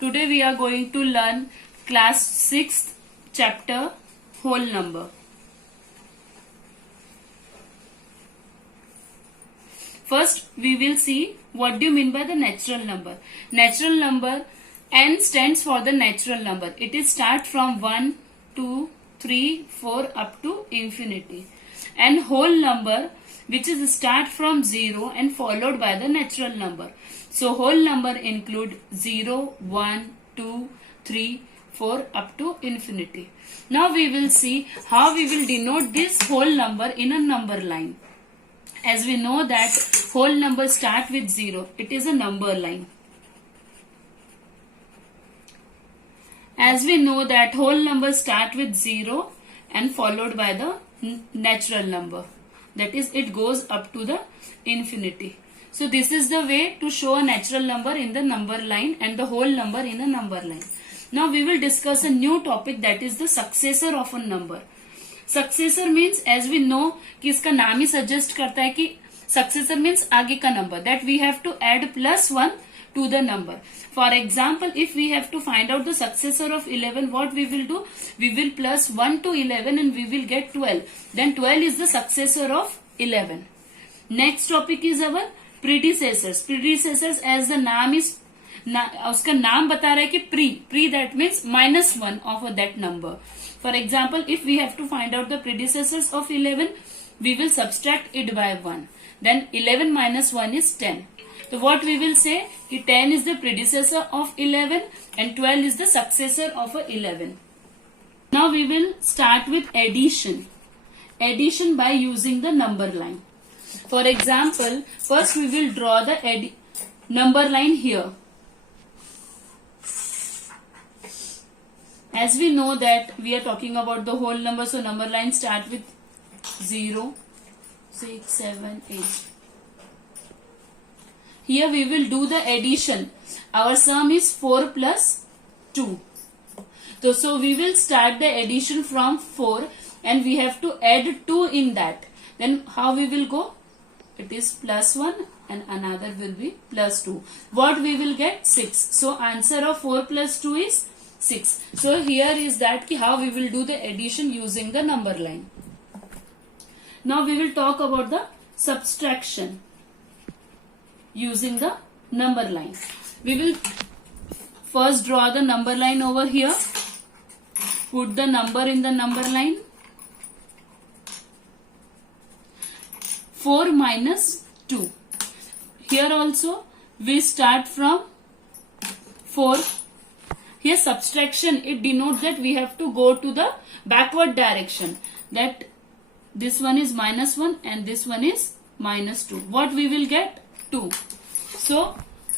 Today we are going to learn class 6th chapter whole number. First we will see what do you mean by the natural number. Natural number, n stands for the natural number. It is start from 1, 2, 3, 4 up to infinity. And whole number which is start from 0 and followed by the natural number. So whole number include 0, 1, 2, 3, 4 up to infinity. Now we will see how we will denote this whole number in a number line. As we know that whole number start with 0. It is a number line. As we know that whole number start with 0 and followed by the natural number. That is, it goes up to the infinity. So this is the way to show a natural number in the number line and the whole number in a number line. Now we will discuss a new topic, that is the successor of a number. Successor means, as we know कि इसका नाम ही suggest करता है कि successor means आगे का number, that we have to add +1 to the number. For example, if we have to find out the successor of 11, what we will do? We will plus 1 to 11 and we will get 12. Then 12 is the successor of 11. Next topic is our predecessors. Predecessors, as the name is, उसका नाम बता रहा है कि pre that means -1 of that number. For example, if we have to find out the predecessors of 11, we will subtract it by 1. Then 11 minus 1 is 10. So what we will say, 10 is the predecessor of 11 and 12 is the successor of 11. Now we will start with addition. Addition by using the number line. For example, first we will draw the number line here. As we know that we are talking about the whole number, so number line start with 0, 6, 7, 8. Here we will do the addition. Our sum is 4 plus 2. So we will start the addition from 4 and we have to add 2 in that. Then how we will go? It is +1 and another will be +2. What we will get? 6. So answer of 4 plus 2 is 6. So here is that how we will do the addition using the number line. Now we will talk about the subtraction using the number line. We will first draw the number line over here. Put the number in the number line. 4 minus 2. Here also we start from 4. Here subtraction, it denotes that we have to go to the backward direction. That this one is -1 and this one is -2. What we will get? 2. So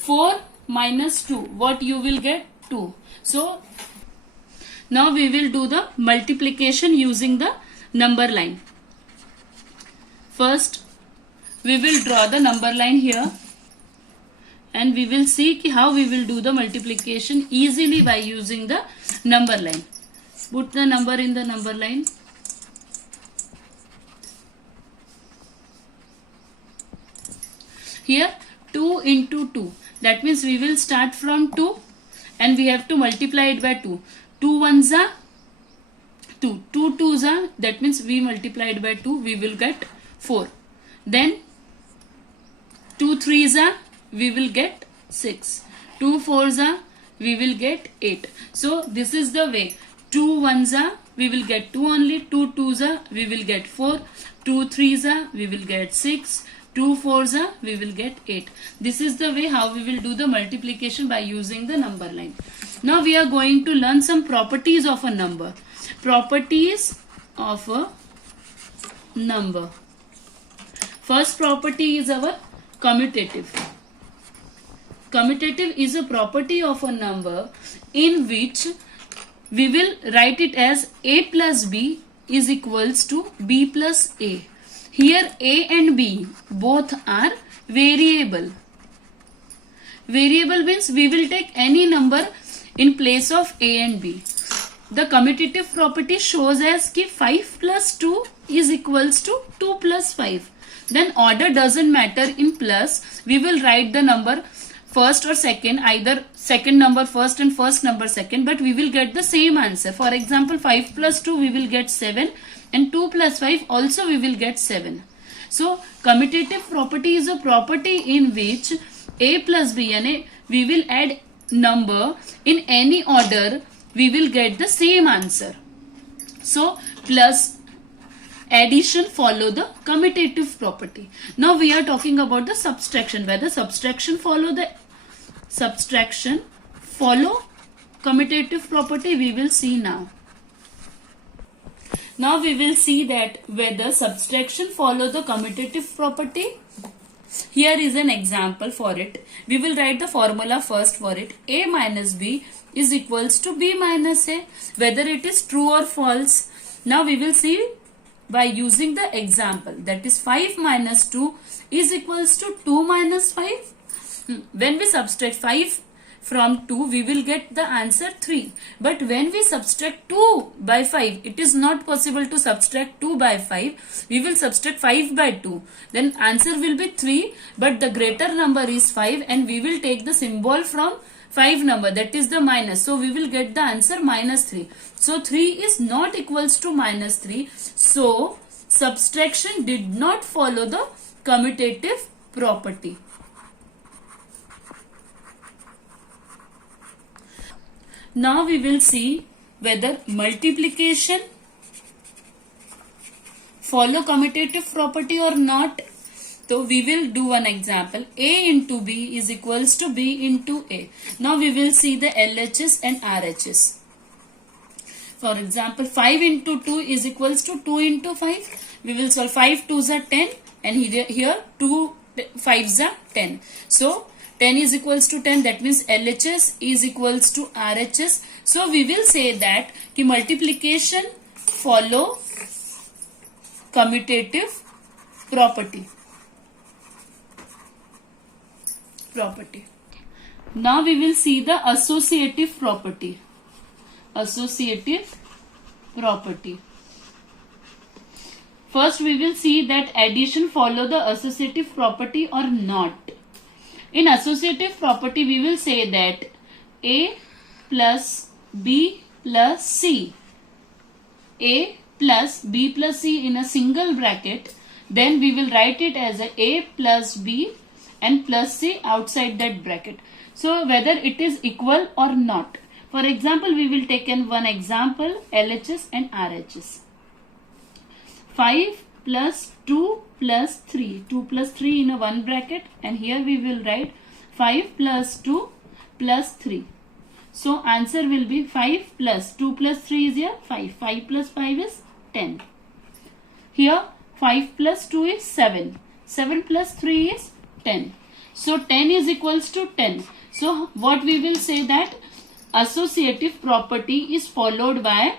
4 minus 2. What you will get? 2. So now we will do the multiplication using the number line. First we will draw the number line here. And we will see how we will do the multiplication easily by using the number line. Put the number in the number line. Here 2 into 2. That means we will start from 2 and we have to multiply it by 2. 2 ones are 2. 2 twos are, that means we multiply it by 2. We will get 4. Then 2 threes are, we will get 6. 2 fours are, we will get 8. So this is the way. 2 ones are, we will get 2 only. 2 twos are, we will get 4. 2 threes are, we will get 6. 2 fours are, we will get 8. This is the way how we will do the multiplication by using the number line. Now we are going to learn some properties of a number. Properties of a number. First property is our commutative. Commutative is a property of a number in which we will write it as a plus b is equals to b plus a. Here a and b both are variable. Variable means we will take any number in place of a and b. The commutative property shows as कि 5 plus 2 is equals to 2 plus 5. Then order doesn't matter in plus. We will write the number first or second, either second number first and first number second, but we will get the same answer. For example, 5 plus 2 we will get 7 and 2 plus 5 also we will get 7. So commutative property is a property in which a plus b, and we will add number in any order, we will get the same answer. So plus addition follow the commutative property. Now we are talking about the subtraction, whether subtraction follow commutative property, we will see now. Now we will see that whether subtraction follow the commutative property. Here is an example for it. We will write the formula first for it. A minus b is equals to b minus a, whether it is true or false. Now we will see by using the example, that is 5 minus 2 is equals to 2 minus 5. When we subtract 5 from 2, we will get the answer 3. But when we subtract 2 by 5, it is not possible to subtract 2 by 5. We will subtract 5 by 2. Then answer will be 3, but the greater number is 5, and we will take the symbol from 5 number, that is the minus. So we will get the answer minus 3. So 3 is not equals to minus 3. So subtraction did not follow the commutative property. Now we will see whether multiplication follow commutative property or not. So we will do one example. A into B is equals to B into A. Now we will see the LHS and RHS. For example, 5 into 2 is equals to 2 into 5. We will solve 5 2s are 10, and here 2 5s are 10. So 10 is equals to 10, that means LHS is equals to RHS. So we will say that ki multiplication follow commutative property. Now we will see the associative property. First we will see that addition follow the associative property or not. In associative property, we will say that A plus B plus C. A plus B plus C in a single bracket. Then we will write it as A plus B and plus C outside that bracket. So whether it is equal or not. For example, we will take in one example, LHS and RHS. 5 plus 2 plus 3. 2 plus 3 in a one bracket, and here we will write 5 plus 2 plus 3. So answer will be 5 plus 2 plus 3 is here 5. 5 plus 5 is 10. Here 5 plus 2 is 7. 7 plus 3 is 10. So 10 is equals to 10. So what we will say that associative property is followed by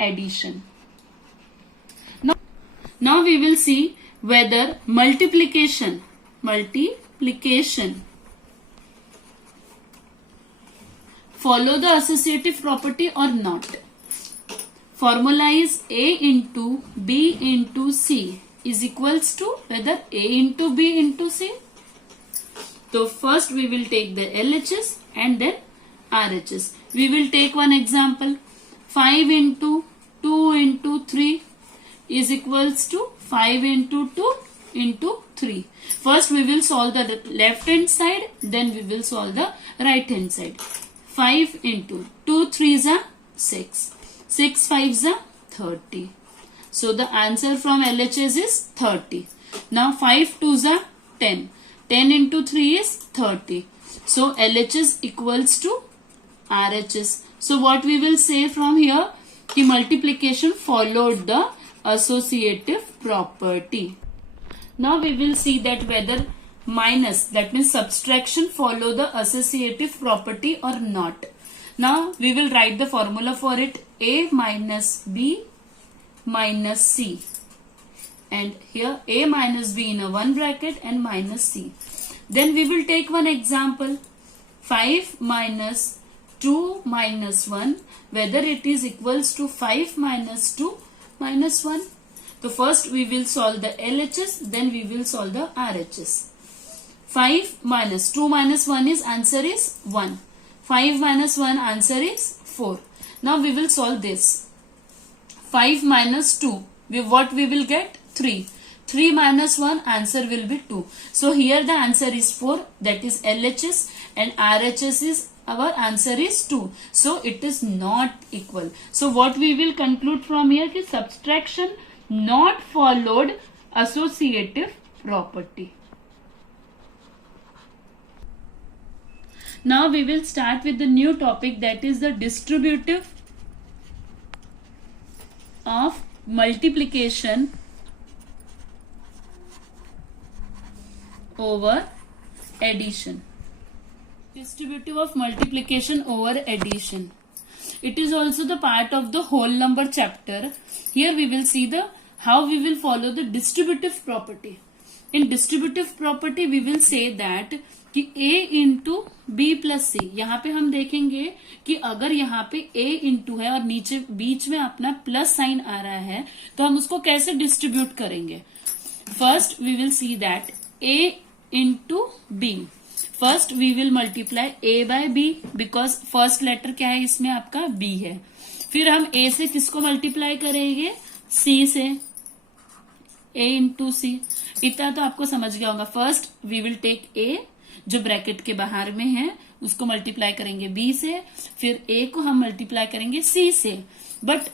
addition. Now we will see whether multiplication follow the associative property or not. Formula is A into B into C is equals to whether A into B into C. So first we will take the LHS and then RHS. We will take one example. 5 into 2 into 3 is equals to 5 into 2 into 3. First we will solve the left hand side, then we will solve the right hand side. 5 into 2 3s are 6. 6 5s are 30. So the answer from LHS is 30. Now 5 2s are 10. 10 into 3 is 30. So LHS equals to RHS. So what we will say from here, the multiplication followed the associative property. Now we will see that whether minus, that means subtraction, follow the associative property or not. Now we will write the formula for it. A minus B minus C. And here A minus B in a one bracket and minus C. Then we will take one example. 5 minus 2 minus 1. Whether it is equals to 5 minus 2 minus 1. So first we will solve the LHS, then we will solve the RHS. 5 minus 2 minus 1 is answer is 1. 5 minus 1 answer is 4. Now we will solve this. 5 minus 2, what we will get? 3. 3 minus 1 answer will be 2. So here the answer is 4, that is LHS, and RHS is our answer is 2. So it is not equal. So what we will conclude from here is subtraction not followed associative property. Now we will start with the new topic, that is the distributive of multiplication over addition. Distributive of multiplication over addition. It is also the part of the whole number chapter. Here we will see the how we will follow the distributive property. In distributive property we will say that कि a into B plus सी, यहाँ पे हम देखेंगे कि अगर यहाँ पे a into है और नीचे बीच में अपना प्लस साइन आ रहा है तो हम उसको कैसे डिस्ट्रीब्यूट करेंगे. First we will see that a into b. First we will multiply a by b because first letter क्या है इसमें आपका b है. फिर हम a से किसको मल्टीप्लाई करेंगे? c से. a इंटू सी, इतना तो आपको समझ गया होगा. First we will take a जो ब्रैकेट के बाहर में है उसको मल्टीप्लाई करेंगे b से, फिर a को हम मल्टीप्लाई करेंगे c से, बट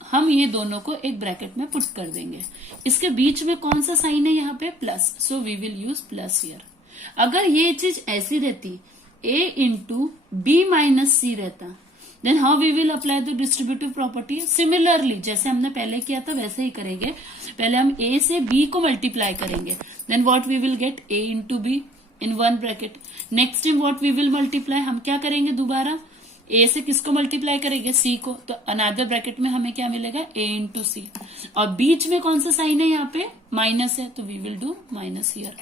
हम ये दोनों को एक ब्रैकेट में पुट कर देंगे. इसके बीच में कौन सा साइन है यहाँ पे? Plus. So we will use plus here. अगर ये चीज ऐसी रहती a into b minus c रहता, then how we will apply the distributive property. Similarly जैसे हमने पहले किया था वैसे ही करेंगे. पहले हम a से b को मल्टीप्लाई करेंगे, then what we will get? a into b in one bracket. Next time what we will multiply, हम क्या करेंगे? दोबारा a से किसको मल्टीप्लाई करेंगे? c को. तो अनदर ब्रैकेट में हमें क्या मिलेगा? a इंटू सी. और बीच में कौन सा साइन है यहाँ पे? माइनस है, तो we will do minus here.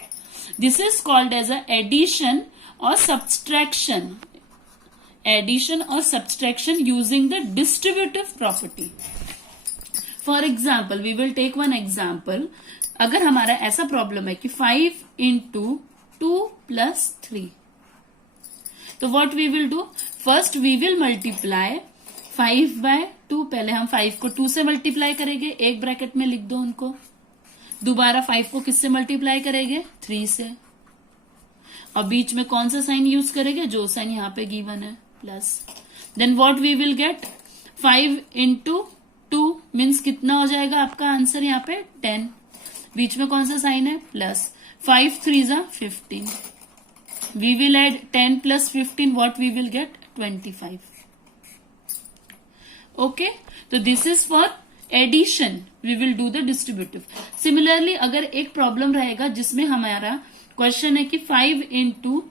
This is called as a addition और सब्सट्रैक्शन. एडिशन और subtraction using the distributive property. For example we will take one example. अगर हमारा ऐसा प्रॉब्लम है कि 5 इंटू 2 प्लस 3, तो what we will do? First we will multiply 5 by 2. पहले हम 5 को 2 से मल्टीप्लाई करेंगे, एक ब्रैकेट में लिख दो उनको. दोबारा 5 को किससे मल्टीप्लाई करेंगे? 3 से. और बीच में कौन सा साइन यूज करेंगे? जो साइन यहाँ पे गिवन है, plus. Then what we will get? 5 into 2 means कितना हो जाएगा आपका आंसर यहाँ पे? 10. बीच में कौन सा साइन है? प्लस. 5 3 जा 15. We will add 10 plus 15. What we will get? 25. Okay. So this is for addition. We will do the distributive. Similarly, अगर एक प्रॉब्लम रहेगा जिसमें हमारा क्वेश्चन है कि 5 into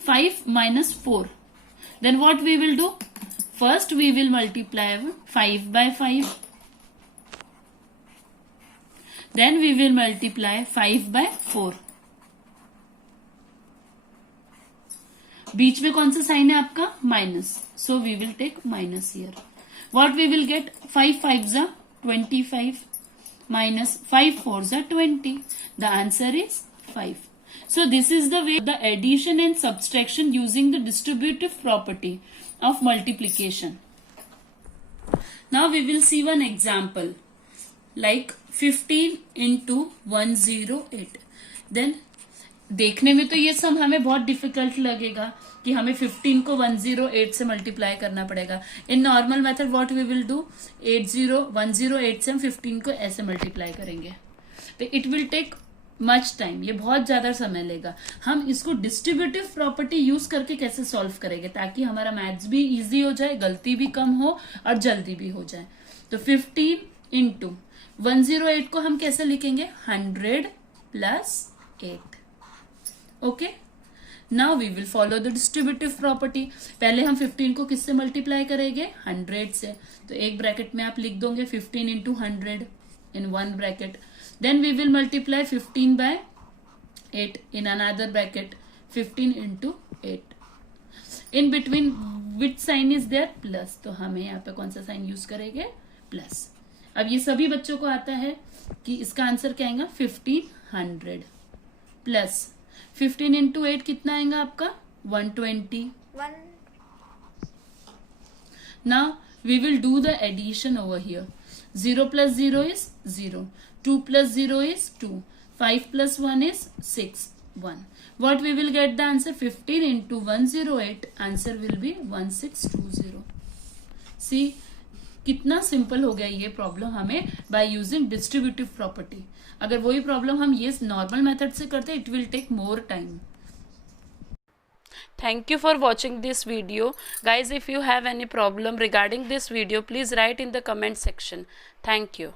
5 minus 4. Then what we will do? First we will multiply 5 by 5. Then we will multiply 5 by 4. बीच में कौन सा साइन है आपका? Minus. So we will take minus here. What we will get? 5 5 जा 25 माइनस 5 4 जा 20. The answer is 5. So this is the way the addition and subtraction using the distributive property of multiplication. Now we will see one example like 15 into 108. Then देखने में तो ये सब हमें बहुत difficult लगेगा कि हमें 15 को 108 से मल्टीप्लाई करना पड़ेगा. In normal method what we will do, 108 से हम 15 को ऐसे मल्टीप्लाई करेंगे. तो it will take much time, ये बहुत ज्यादा समय लेगा. हम इसको डिस्ट्रीब्यूटिव प्रॉपर्टी यूज करके कैसे सॉल्व करेंगे ताकि हमारा मैथ्स भी इजी हो जाए, गलती भी कम हो और जल्दी भी हो जाए. तो 15 इंटू 108 को हम कैसे लिखेंगे? 100 plus 8. Okay. Now we will follow the distributive property. पहले हम 15 को किससे मल्टीप्लाई करेंगे? 100 से. तो एक ब्रैकेट में आप लिख दोगे 15 into 100 in one bracket. Then we will multiply 15 by 8 in another bracket. 15 into 8. In between which sign is there? Plus. तो हमें यहाँ पे कौन सा साइन यूज करेंगे? प्लस. अब ये सभी बच्चों को आता है कि इसका आंसर क्या आएगा? 1500. प्लस 15 इंटू 8 कितना आएगा आपका 120. Now we will do the addition over here. 0 plus 0 is 0. 2 plus 0 is 2. 5 plus 1 is 6. 1. What we will get the answer? 15 into 108. Answer will be 1620. See, कितना सिंपल हो गया ये प्रॉब्लम हमें बाय यूजिंग डिस्ट्रीब्यूटिव प्रॉपर्टी. अगर वही problem हम ये normal method से करते it will take more time. Thank you for watching this video. Guys, if you have any problem regarding this video, please write in the comment section. Thank you.